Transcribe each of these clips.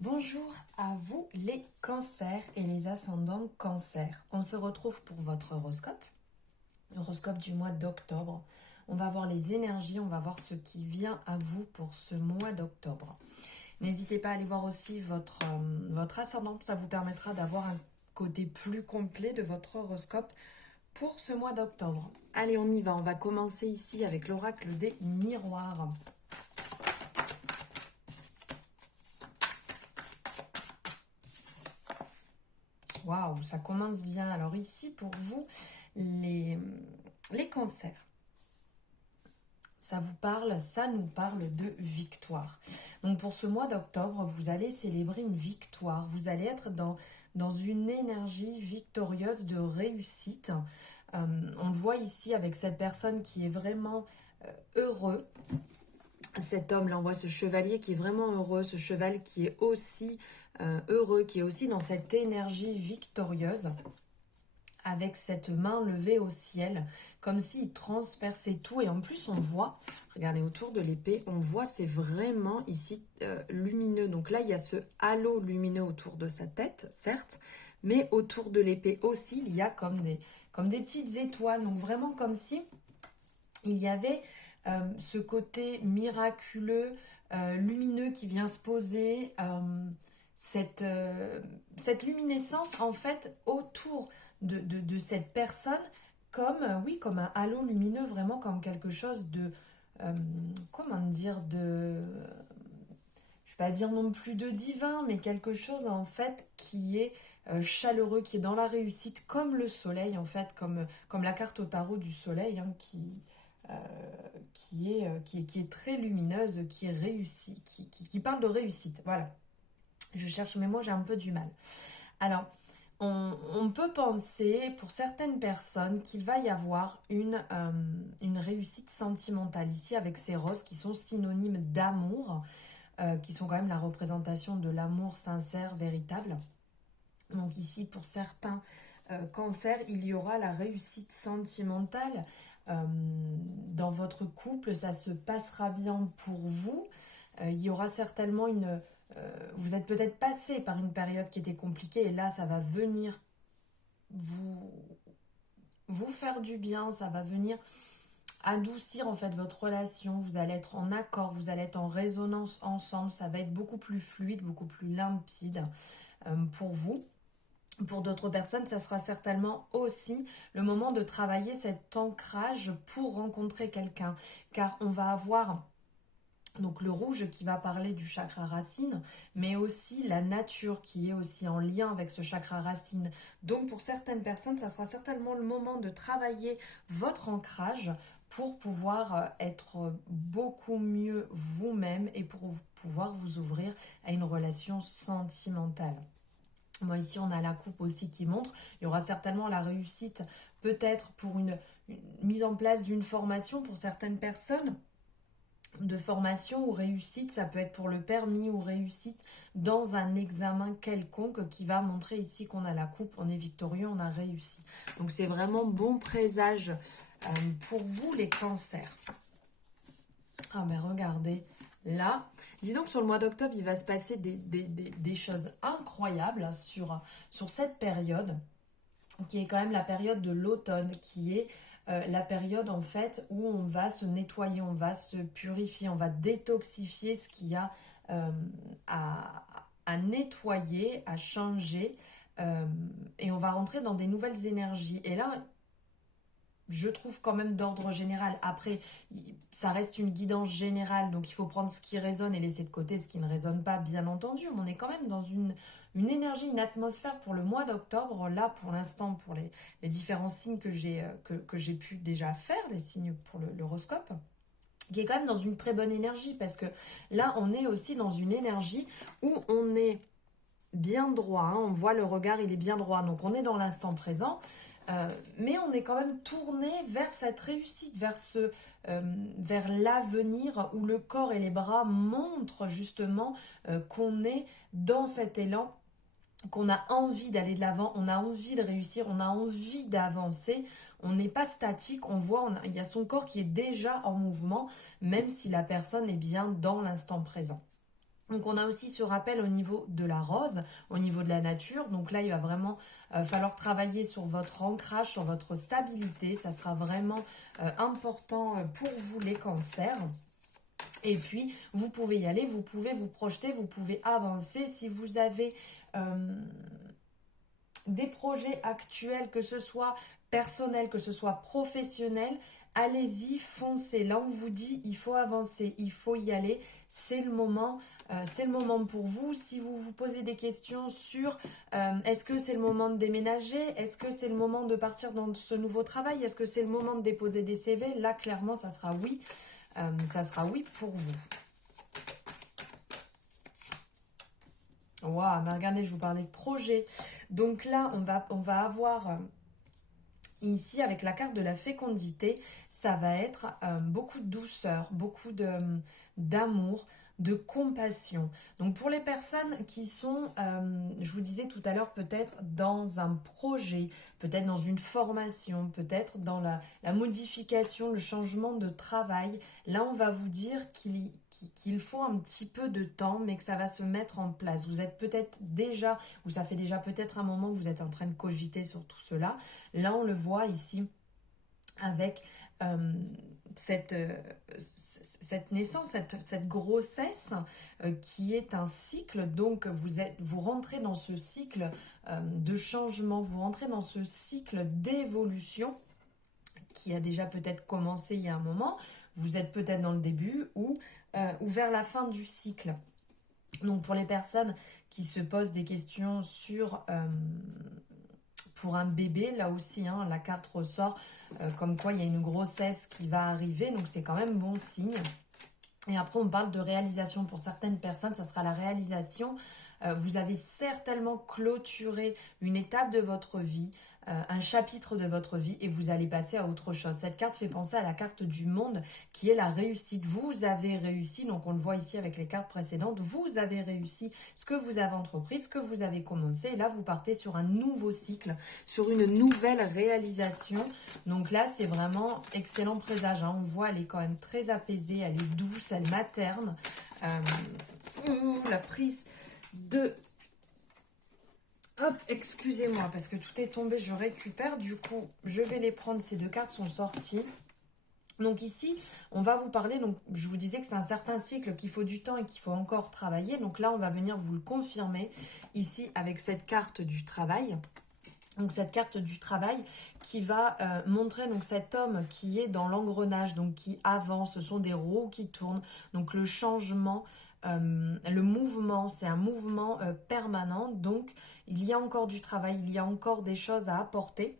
Bonjour à vous les cancers et les ascendants cancers. On se retrouve pour votre horoscope du mois d'octobre. On va voir les énergies, on va voir ce qui vient à vous pour ce mois d'octobre. N'hésitez pas à aller voir aussi votre ascendant, ça vous permettra d'avoir un côté plus complet de votre horoscope pour ce mois d'octobre. Allez, on y va, on va commencer ici avec l'oracle des miroirs. Waouh, ça commence bien. Alors ici, pour vous, les cancers, ça nous parle de victoire. Donc pour ce mois d'octobre, vous allez célébrer une victoire. Vous allez être dans une énergie victorieuse de réussite. On le voit ici avec cette personne qui est vraiment heureux. Cet homme-là, on voit ce chevalier qui est vraiment heureux, ce cheval qui est aussi heureux, qui est aussi dans cette énergie victorieuse, avec cette main levée au ciel, comme s'il transperçait tout. Et en plus, on voit, regardez autour de l'épée, on voit c'est vraiment ici lumineux. Donc là, il y a ce halo lumineux autour de sa tête, certes, mais autour de l'épée aussi, il y a comme des petites étoiles. Donc vraiment comme si il y avait ce côté miraculeux, lumineux qui vient se poser, cette luminescence en fait autour de cette personne, comme, oui, comme un halo lumineux, vraiment comme quelque chose de, comment dire, je ne vais pas dire non plus de divin, mais quelque chose en fait qui est chaleureux, qui est dans la réussite, comme le soleil en fait, comme la carte au tarot du soleil, hein, euh, qui est très lumineuse, qui est réussie, qui parle de réussite. Voilà. Je cherche mes mots, j'ai un peu du mal. Alors, on peut penser pour certaines personnes qu'il va y avoir une réussite sentimentale ici avec ces roses qui sont synonymes d'amour, qui sont quand même la représentation de l'amour sincère, véritable. Donc ici, pour certains cancers, il y aura la réussite sentimentale. Dans votre couple, ça se passera bien pour vous. Il y aura certainement vous êtes peut-être passé par une période qui était compliquée et là, ça va venir vous, vous faire du bien, ça va venir adoucir en fait votre relation, vous allez être en accord, vous allez être en résonance ensemble, ça va être beaucoup plus fluide, beaucoup plus limpide pour vous. Pour d'autres personnes, ça sera certainement aussi le moment de travailler cet ancrage pour rencontrer quelqu'un, car on va avoir donc le rouge qui va parler du chakra racine, mais aussi la nature qui est aussi en lien avec ce chakra racine. Donc pour certaines personnes, ça sera certainement le moment de travailler votre ancrage pour pouvoir être beaucoup mieux vous-même et pour pouvoir vous ouvrir à une relation sentimentale. Moi ici on a la coupe aussi qui montre, il y aura certainement la réussite peut-être pour une mise en place d'une formation pour certaines personnes, de formation ou réussite, ça peut être pour le permis ou réussite dans un examen quelconque qui va montrer ici qu'on a la coupe, on est victorieux, on a réussi. Donc c'est vraiment bon présage pour vous les cancers. Ah mais regardez, là, dis donc sur le mois d'octobre, il va se passer des choses incroyables sur cette période, qui est quand même la période de l'automne, qui est la période en fait où on va se nettoyer, on va se purifier, on va détoxifier ce qu'il y a à nettoyer, à changer, et on va rentrer dans des nouvelles énergies. Et là, je trouve quand même d'ordre général. Après, ça reste une guidance générale, donc il faut prendre ce qui résonne et laisser de côté ce qui ne résonne pas, bien entendu. Mais on est quand même dans une énergie, une atmosphère pour le mois d'octobre. Là, pour l'instant, pour les différents signes que j'ai pu déjà faire, les signes pour l'horoscope, qui est quand même dans une très bonne énergie, parce que là, on est aussi dans une énergie où on est bien droit, hein. On voit le regard, il est bien droit, donc on est dans l'instant présent. Mais on est quand même tourné vers cette réussite, vers l'avenir où le corps et les bras montrent justement qu'on est dans cet élan, qu'on a envie d'aller de l'avant, on a envie de réussir, on a envie d'avancer. On n'est pas statique, on voit, il y a son corps qui est déjà en mouvement, même si la personne est bien dans l'instant présent. Donc on a aussi ce rappel au niveau de la rose, au niveau de la nature. Donc là, il va vraiment falloir travailler sur votre ancrage, sur votre stabilité. Ça sera vraiment important pour vous les cancers. Et puis, vous pouvez y aller, vous pouvez vous projeter, vous pouvez avancer. Si vous avez des projets actuels, que ce soit personnel, que ce soit professionnel, allez-y, foncez. Là, on vous dit, il faut avancer, il faut y aller. C'est le moment pour vous. Si vous vous posez des questions sur est-ce que c'est le moment de déménager, est-ce que c'est le moment de partir dans ce nouveau travail, est-ce que c'est le moment de déposer des CV, là, clairement, ça sera oui. Ça sera oui pour vous. Waouh, mais regardez, je vous parlais de projet. Donc là, on va avoir ici, avec la carte de la fécondité, ça va être beaucoup de douceur, beaucoup d'amour, de compassion. Donc pour les personnes qui sont, je vous disais tout à l'heure, peut-être dans un projet, peut-être dans une formation, peut-être dans la modification, le changement de travail, là on va vous dire qu'il faut un petit peu de temps, mais que ça va se mettre en place. Vous êtes peut-être déjà, ou ça fait déjà peut-être un moment que vous êtes en train de cogiter sur tout cela. Là on le voit ici avec cette naissance, cette grossesse qui est un cycle. Donc vous rentrez dans ce cycle de changement, vous rentrez dans ce cycle d'évolution qui a déjà peut-être commencé il y a un moment. Vous êtes peut-être dans le début ou vers la fin du cycle. Donc pour les personnes qui se posent des questions sur pour un bébé, là aussi, hein, la carte ressort comme quoi il y a une grossesse qui va arriver, donc c'est quand même bon signe. Et après, on parle de réalisation. Pour certaines personnes, ça sera la réalisation. Vous avez certainement clôturé une étape de votre vie, un chapitre de votre vie, et vous allez passer à autre chose. Cette carte fait penser à la carte du monde, qui est la réussite. Vous avez réussi, donc on le voit ici avec les cartes précédentes, vous avez réussi ce que vous avez entrepris, ce que vous avez commencé. Et là, vous partez sur un nouveau cycle, sur une nouvelle réalisation. Donc là, c'est vraiment excellent présage, hein. On voit, elle est quand même très apaisée, elle est douce, elle materne. La prise de... Hop, excusez-moi, parce que tout est tombé, je récupère. Du coup, je vais les prendre, ces deux cartes sont sorties. Donc ici, on va vous parler, donc je vous disais que c'est un certain cycle, qu'il faut du temps et qu'il faut encore travailler. Donc là, on va venir vous le confirmer ici avec cette carte du travail. Donc cette carte du travail qui va montrer donc cet homme qui est dans l'engrenage, donc qui avance, ce sont des roues qui tournent. Donc le changement, le mouvement, c'est un mouvement permanent. Donc il y a encore du travail, il y a encore des choses à apporter.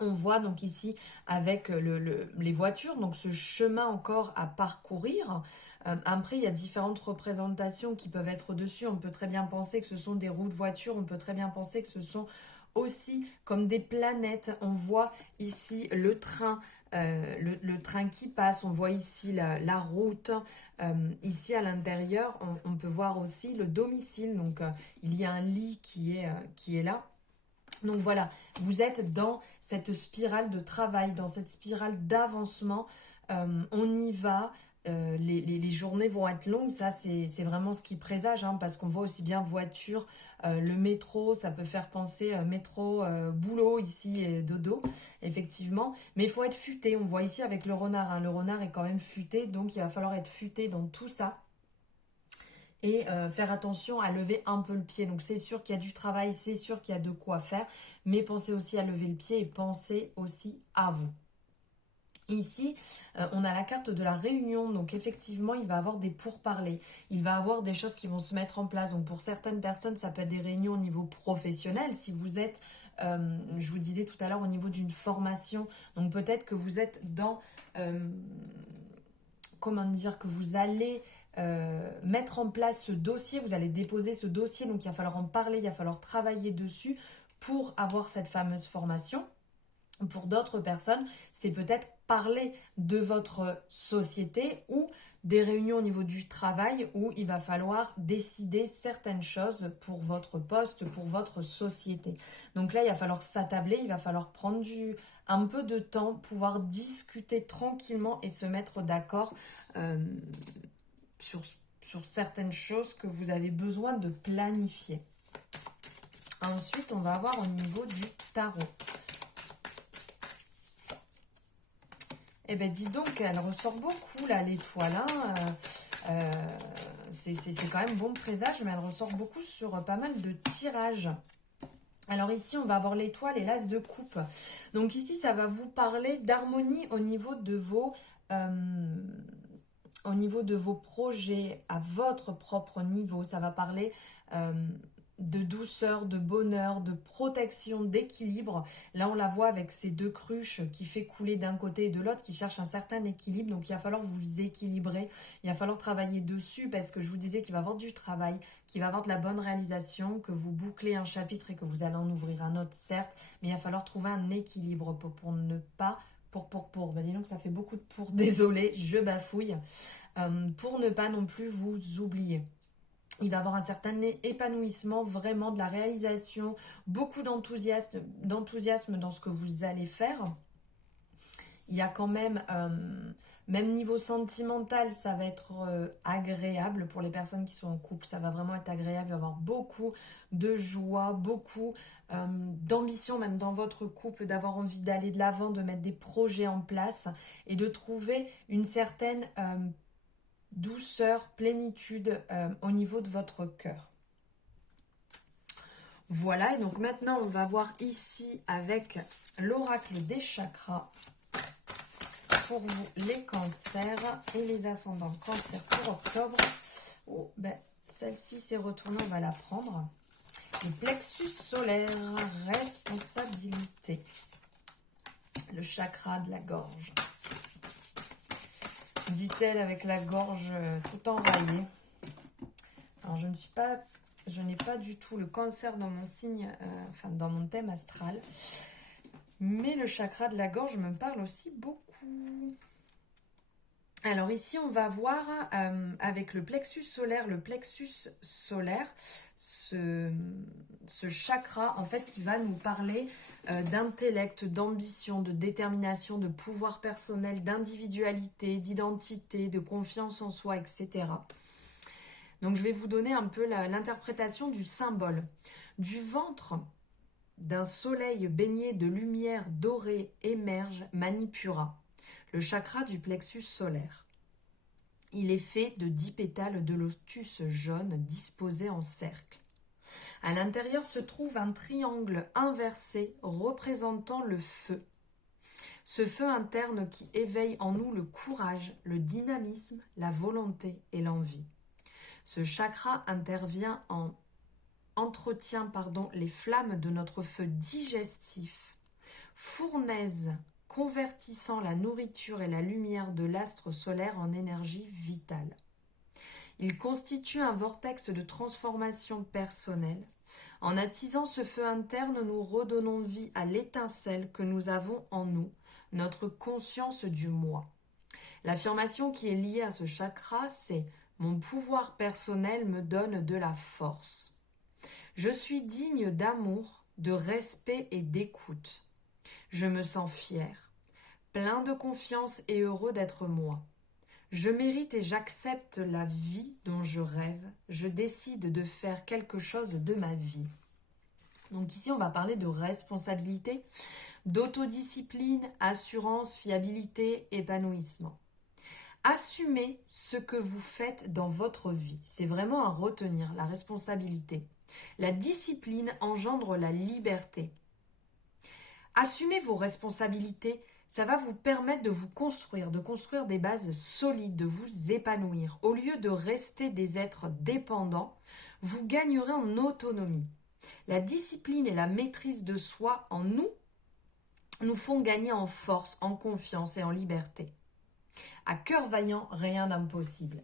On voit donc ici avec les voitures, donc ce chemin encore à parcourir. Après, il y a différentes représentations qui peuvent être dessus. On peut très bien penser que ce sont des roues de voiture, on peut très bien penser que ce sont aussi comme des planètes. On voit ici le train, le train qui passe, on voit ici la route. Ici à l'intérieur, on peut voir aussi le domicile, donc il y a un lit qui est là. Donc voilà, vous êtes dans cette spirale de travail, dans cette spirale d'avancement. On y va, les journées vont être longues, ça c'est vraiment ce qui présage, hein, parce qu'on voit aussi bien voiture, le métro, ça peut faire penser métro, boulot ici et dodo, effectivement. Mais il faut être futé, on voit ici avec le renard, hein, le renard est quand même futé, donc il va falloir être futé dans tout ça. Et faire attention à lever un peu le pied. Donc c'est sûr qu'il y a du travail, c'est sûr qu'il y a de quoi faire, mais pensez aussi à lever le pied et pensez aussi à vous. Ici, on a la carte de la réunion, donc effectivement, il va y avoir des pourparlers, il va y avoir des choses qui vont se mettre en place. Donc pour certaines personnes, ça peut être des réunions au niveau professionnel. Si vous êtes, je vous disais tout à l'heure, au niveau d'une formation, donc peut-être que vous êtes dans, comment dire, que vous allez mettre en place ce dossier, vous allez déposer ce dossier, donc il va falloir en parler, il va falloir travailler dessus pour avoir cette fameuse formation. Pour d'autres personnes, c'est peut-être parler de votre société ou des réunions au niveau du travail où il va falloir décider certaines choses pour votre poste, pour votre société. Donc là, il va falloir s'attabler, il va falloir prendre un peu de temps, pouvoir discuter tranquillement et se mettre d'accord sur sur certaines choses que vous avez besoin de planifier. Ensuite, on va avoir au niveau du tarot. Eh bien, dis donc, elle ressort beaucoup, là, l'étoile. C'est quand même bon présage, mais elle ressort beaucoup sur pas mal de tirages. Alors ici, on va avoir l'étoile et l'as de coupe. Donc ici, ça va vous parler d'harmonie au niveau de vos projets, à votre propre niveau. Ça va parler de douceur, de bonheur, de protection, d'équilibre. Là, on la voit avec ces deux cruches qui fait couler d'un côté et de l'autre, qui cherchent un certain équilibre. Donc, il va falloir vous équilibrer. Il va falloir travailler dessus parce que je vous disais qu'il va y avoir du travail, qu'il va y avoir de la bonne réalisation, que vous bouclez un chapitre et que vous allez en ouvrir un autre, certes. Mais il va falloir trouver un équilibre pour ne pas... Bah, dis donc, ça fait beaucoup de pour. Désolée, je bafouille. Pour ne pas non plus vous oublier. Il va avoir un certain épanouissement, vraiment de la réalisation, beaucoup d'enthousiasme dans ce que vous allez faire. Il y a quand même, même niveau sentimental, ça va être agréable pour les personnes qui sont en couple. Ça va vraiment être agréable, il va y avoir beaucoup de joie, beaucoup d'ambition même dans votre couple, d'avoir envie d'aller de l'avant, de mettre des projets en place et de trouver une certaine douceur, plénitude au niveau de votre cœur. Voilà, et donc maintenant on va voir ici avec l'oracle des chakras pour vous les cancers et les ascendants cancer pour octobre. Oh, ben, celle-ci s'est retournée, on va la prendre. Le plexus solaire, responsabilité. Le chakra de la gorge. Dit-elle avec la gorge tout enraillée. Alors je n'ai pas du tout le cancer dans mon signe, dans mon thème astral. Mais le chakra de la gorge me parle aussi beaucoup. Alors ici on va voir avec le plexus solaire, ce chakra en fait qui va nous parler d'intellect, d'ambition, de détermination, de pouvoir personnel, d'individualité, d'identité, de confiance en soi, etc. Donc je vais vous donner un peu l'interprétation du symbole. Du ventre d'un soleil baigné de lumière dorée émerge Manipura, le chakra du plexus solaire. Il est fait de 10 pétales de lotus jaune disposés en cercle. À l'intérieur se trouve un triangle inversé représentant le feu. Ce feu interne qui éveille en nous le courage, le dynamisme, la volonté et l'envie. Ce chakra entretient les flammes de notre feu digestif, fournaise convertissant la nourriture et la lumière de l'astre solaire en énergie vitale. Il constitue un vortex de transformation personnelle. En attisant ce feu interne, nous redonnons vie à l'étincelle que nous avons en nous, notre conscience du moi. L'affirmation qui est liée à ce chakra, c'est « Mon pouvoir personnel me donne de la force. Je suis digne d'amour, de respect et d'écoute. Je me sens fier, plein de confiance et heureux d'être moi. Je mérite et j'accepte la vie dont je rêve. Je décide de faire quelque chose de ma vie. » Donc ici, on va parler de responsabilité, d'autodiscipline, assurance, fiabilité, épanouissement. Assumez ce que vous faites dans votre vie. C'est vraiment à retenir, la responsabilité. La discipline engendre la liberté. Assumez vos responsabilités, ça va vous permettre de vous construire, de construire des bases solides, de vous épanouir. Au lieu de rester des êtres dépendants, vous gagnerez en autonomie. La discipline et la maîtrise de soi en nous font gagner en force, en confiance et en liberté. À cœur vaillant, rien d'impossible.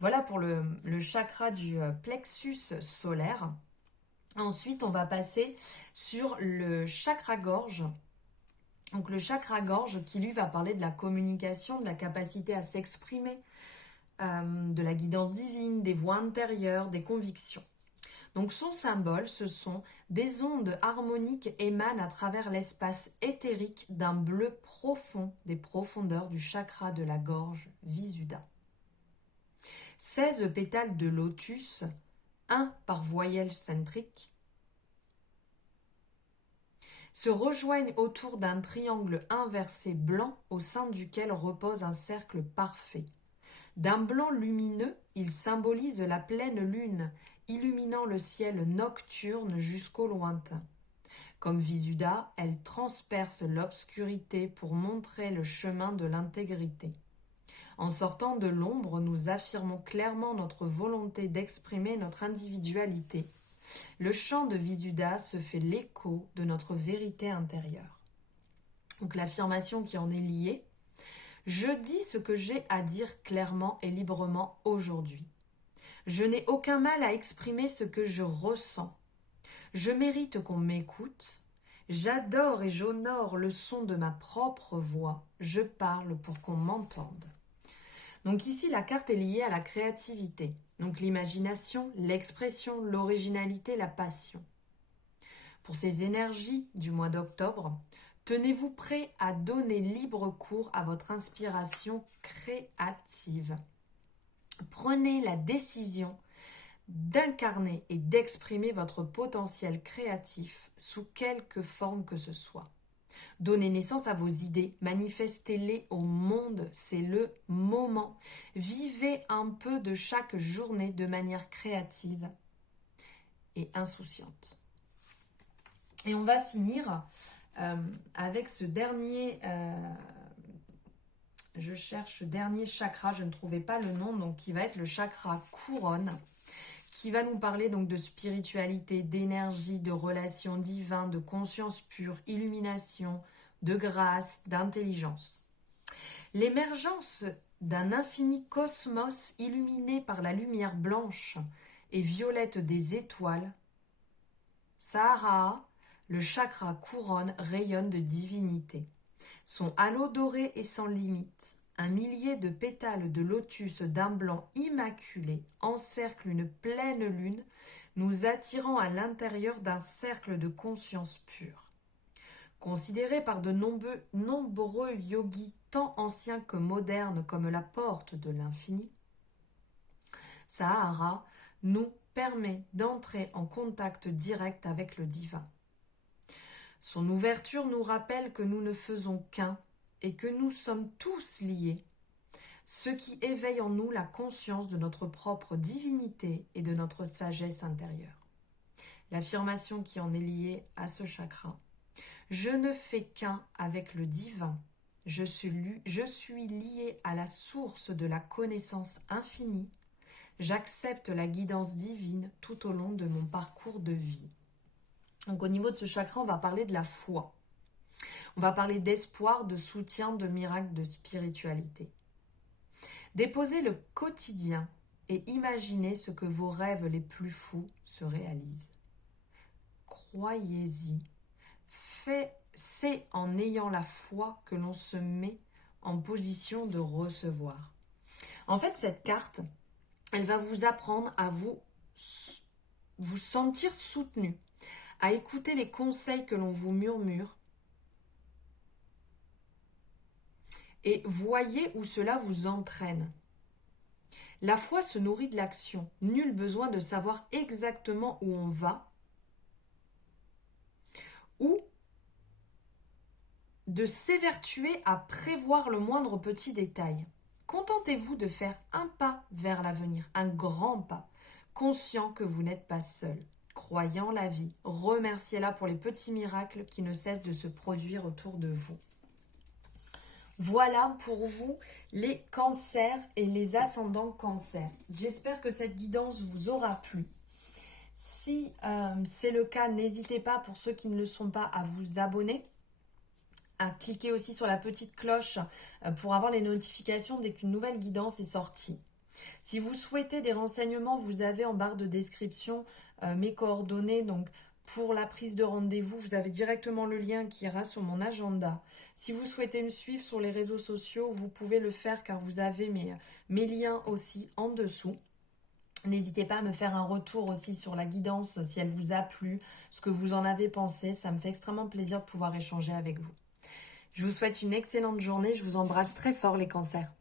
Voilà pour le chakra du plexus solaire. Ensuite, on va passer sur le chakra-gorge. Donc le chakra-gorge qui lui va parler de la communication, de la capacité à s'exprimer, de la guidance divine, des voix intérieures, des convictions. Donc son symbole, ce sont des ondes harmoniques émanent à travers l'espace éthérique d'un bleu profond des profondeurs du chakra de la gorge Visuddha. 16 pétales de lotus, un par voyelle centrique, se rejoignent autour d'un triangle inversé blanc au sein duquel repose un cercle parfait. D'un blanc lumineux, il symbolise la pleine lune, illuminant le ciel nocturne jusqu'au lointain. Comme Visuddha, elle transperce l'obscurité pour montrer le chemin de l'intégrité. En sortant de l'ombre, nous affirmons clairement notre volonté d'exprimer notre individualité. Le chant de Visuddha se fait l'écho de notre vérité intérieure. Donc l'affirmation qui en est liée, je dis ce que j'ai à dire clairement et librement aujourd'hui. Je n'ai aucun mal à exprimer ce que je ressens. Je mérite qu'on m'écoute. J'adore et j'honore le son de ma propre voix. Je parle pour qu'on m'entende. Donc ici, la carte est liée à la créativité. Donc l'imagination, l'expression, l'originalité, la passion. Pour ces énergies du mois d'octobre, tenez-vous prêt à donner libre cours à votre inspiration créative. Prenez la décision d'incarner et d'exprimer votre potentiel créatif sous quelque forme que ce soit. Donnez naissance à vos idées, manifestez-les au monde, c'est le moment. Vivez un peu de chaque journée de manière créative et insouciante. Et on va finir avec ce dernier, je cherche ce dernier chakra, je ne trouvais pas le nom, donc qui va être le chakra couronne, qui va nous parler donc de spiritualité, d'énergie, de relations divines, de conscience pure, illumination, de grâce, d'intelligence. L'émergence d'un infini cosmos illuminé par la lumière blanche et violette des étoiles, Sahara, le chakra couronne rayonne de divinité. Son halo doré est sans limite. Un millier de pétales de lotus d'un blanc immaculé encercle une pleine lune, nous attirant à l'intérieur d'un cercle de conscience pure. Considéré par de nombreux yogis tant anciens que modernes comme la porte de l'infini, Sahara nous permet d'entrer en contact direct avec le divin. Son ouverture nous rappelle que nous ne faisons qu'un et que nous sommes tous liés, ce qui éveille en nous la conscience de notre propre divinité et de notre sagesse intérieure. L'affirmation qui en est liée à ce chakra. Je ne fais qu'un avec le divin. Je suis lié à la source de la connaissance infinie. J'accepte la guidance divine tout au long de mon parcours de vie. Donc au niveau de ce chakra, on va parler de la foi. On va parler d'espoir, de soutien, de miracle, de spiritualité. Déposez le quotidien et imaginez ce que vos rêves les plus fous se réalisent. Croyez-y. C'est en ayant la foi que l'on se met en position de recevoir. En fait, cette carte, elle va vous apprendre à vous sentir soutenu, à écouter les conseils que l'on vous murmure. Et voyez où cela vous entraîne. La foi se nourrit de l'action. Nul besoin de savoir exactement où on va ou de s'évertuer à prévoir le moindre petit détail. Contentez-vous de faire un pas vers l'avenir, un grand pas, conscient que vous n'êtes pas seul. Croyant la vie, remerciez-la pour les petits miracles qui ne cessent de se produire autour de vous. Voilà pour vous les cancers et les ascendants cancers. J'espère que cette guidance vous aura plu. Si c'est le cas, n'hésitez pas, pour ceux qui ne le sont pas, à vous abonner, à cliquer aussi sur la petite cloche pour avoir les notifications dès qu'une nouvelle guidance est sortie. Si vous souhaitez des renseignements, vous avez en barre de description mes coordonnées. Donc pour la prise de rendez-vous, vous avez directement le lien qui ira sur mon agenda. Si vous souhaitez me suivre sur les réseaux sociaux, vous pouvez le faire car vous avez mes liens aussi en dessous. N'hésitez pas à me faire un retour aussi sur la guidance si elle vous a plu, ce que vous en avez pensé. Ça me fait extrêmement plaisir de pouvoir échanger avec vous. Je vous souhaite une excellente journée. Je vous embrasse très fort les cancers.